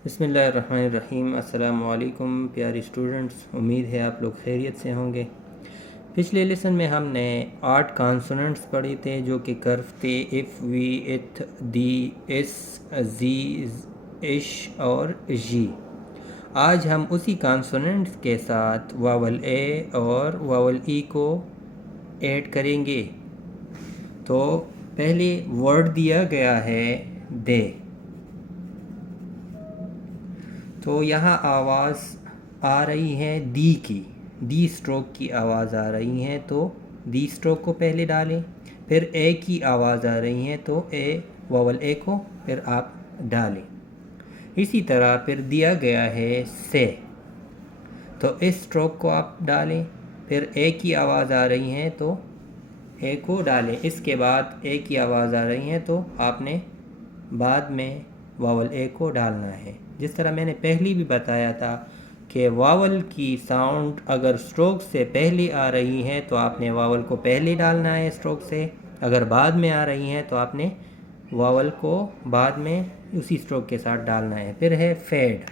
बिस्मिल्लाहिर्रहमानिर्रहीम। अस्सलामु अलैकुम प्यारे स्टूडेंट्स, उम्मीद है आप लोग खैरियत से होंगे। पिछले लेसन में हमने 8 कॉन्सोनेंट्स पढ़े थे जो कि कर्व थे इफ़, वी, इथ, दी, इस, जी, इश और जी। आज हम उसी कॉन्सोनेंट्स के साथ वावल ए और वावल ई को ऐड करेंगे। तो पहले वर्ड दिया गया है दे, तो यहाँ आवाज़ आ रही है दी की, दी स्ट्रोक की आवाज़ आ रही है, तो दी स्ट्रोक को पहले डालें। फिर ए की आवाज़ आ रही है तो ए, वावल ए को फिर आप डालें। इसी तरह फिर दिया गया है से, तो इस स्ट्रोक को आप डालें। फिर ए की आवाज़ आ रही है तो ए को डालें। इसके बाद ए की आवाज़ आ रही है तो आपने बाद में वावल ए को डालना है। जिस तरह मैंने पहले भी बताया था कि वावल की साउंड अगर स्ट्रोक से पहले आ रही है तो आपने वावल को पहले डालना है स्ट्रोक से, अगर बाद में आ रही हैं तो आपने वावल को बाद में उसी स्ट्रोक के साथ डालना है। फिर है फेड,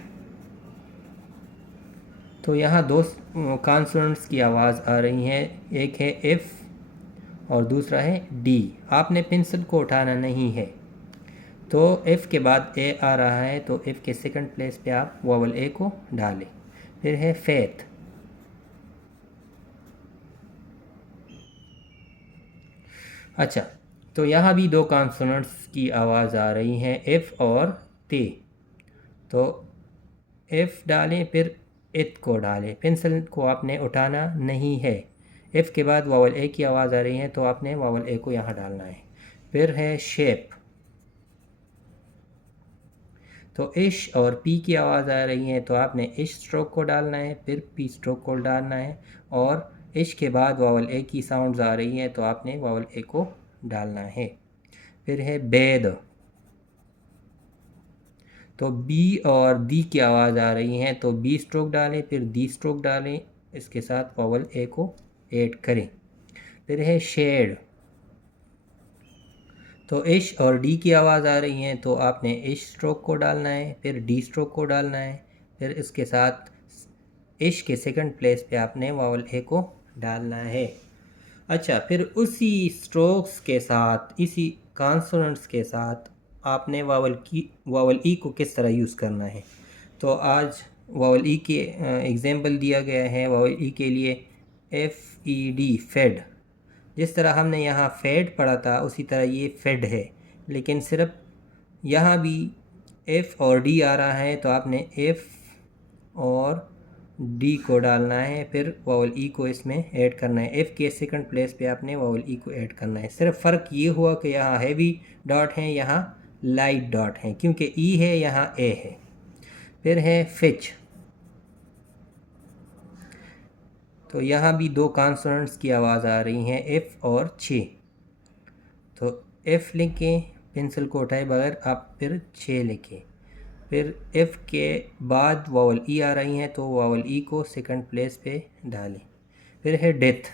तो यहाँ दो कॉन्सोनेंट्स की आवाज़ आ रही है, एक है इफ़ और दूसरा है डी। आपने पेंसिल को उठाना नहीं है, तो इफ़ के बाद ए आ रहा है तो इफ़ के सेकंड प्लेस पे आप वावल ए को डालें। फिर है फेथ, अच्छा, तो यहाँ भी दो कॉन्सोनेंट्स की आवाज़ आ रही हैं, इफ़ और ते। तो इफ़ डालें फिर इथ को डालें, पेंसिल को आपने उठाना नहीं है। इफ़ के बाद वावल ए की आवाज़ आ रही है तो आपने वावल ए को यहाँ डालना है। फिर है शेप, तो इश और पी की आवाज़ आ रही है तो आपने इश स्ट्रोक को डालना है, फिर पी स्ट्रोक को डालना है। और इश के बाद वावल ए की साउंड्स आ रही हैं तो आपने वावल ए को डालना है। फिर है बेद, तो बी और दी की आवाज़ आ रही है तो बी स्ट्रोक डालें, फिर दी स्ट्रोक डालें, इसके साथ वावल ए को ऐड करें। फिर है शेड, तो इश और डी की आवाज़ आ रही है तो आपने इश स्ट्रोक को डालना है, फिर डी स्ट्रोक को डालना है, फिर इसके साथ इश के सेकंड प्लेस पे आपने वावल ए को डालना है। अच्छा, फिर उसी स्ट्रोक्स के साथ, इसी कॉन्सोनेंट्स के साथ आपने वावल ई को किस तरह यूज़ करना है। तो आज वावल ई के एग्जाम्पल दिया गया है। वावल ई के लिए एफ ई डी, फेड। जिस तरह हमने यहाँ फेड पढ़ा था उसी तरह ये फेड है, लेकिन सिर्फ यहाँ भी एफ़ और डी आ रहा है तो आपने एफ़ और डी को डालना है, फिर वावल ई को इसमें ऐड करना है। एफ़ के सेकंड प्लेस पे आपने वावल ई को ऐड करना है। सिर्फ फ़र्क ये हुआ कि यहाँ हैवी डॉट है, यहाँ लाइट डॉट है, क्योंकि ई है यहाँ ए है। फिर है फिच, तो यहाँ भी दो कॉन्सोनेंट्स की आवाज़ आ रही हैं, एफ़ और छे। तो एफ़ लिखें, पेंसिल को उठाए बगैर आप फिर छे लिखें। फिर एफ़ के बाद वावल ई आ रही हैं तो वावल ई को सेकंड प्लेस पे डालें। फिर है डेथ,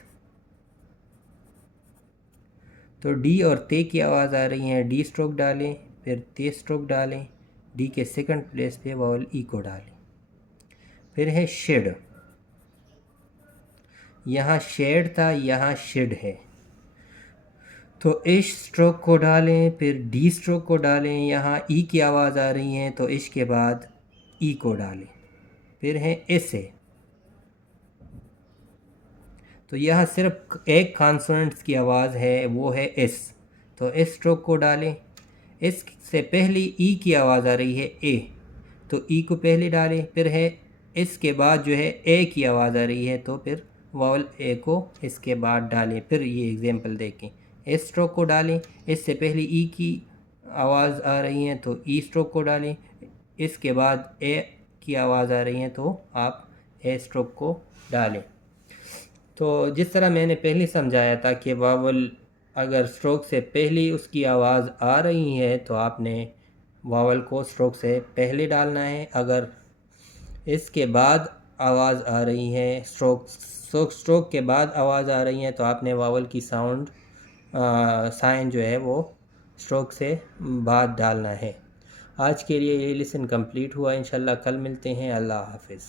तो डी और ते की आवाज़ आ रही है, डी स्ट्रोक डालें, फिर ते स्ट्रोक डालें, डी के सेकंड प्लेस पे वावल ई को डालें। फिर है शेड, यहाँ शेड था, यहाँ शेड है, तो इश स्ट्रोक को डालें, फिर डी स्ट्रोक को डालें। यहाँ ई की आवाज़ आ रही है तो इश के बाद ई को डालें। फिर है इसे, तो यहाँ सिर्फ एक कॉन्सोनेंट्स की आवाज़ है, वो है इस, तो इस स्ट्रोक को डालें। इससे पहले ई की आवाज़ आ रही है ए, तो ई को पहले डालें। फिर है इसके बाद जो है ए की आवाज़ आ रही है तो फिर वावल ए को इसके बाद डालें। फिर ये एग्जांपल देखें, इस स्ट्रोक को डालें, इससे पहले ई की आवाज़ आ रही है तो ई स्ट्रोक को डालें, इसके बाद ए की आवाज़ आ रही है तो आप ए स्ट्रोक को डालें। तो जिस तरह मैंने पहले समझाया था कि वावल अगर स्ट्रोक से पहले उसकी आवाज़ आ रही है तो आपने वावल को स्ट्रोक से पहले डालना है। अगर इसके बाद आवाज़ आ रही है, स्ट्रोक के बाद आवाज़ आ रही है तो आपने वावल की साउंड साइन जो है वो स्ट्रोक से बाद डालना है। आज के लिए ये लेसन कंप्लीट हुआ। इंशाल्लाह कल मिलते हैं। अल्लाह हाफ़िज़।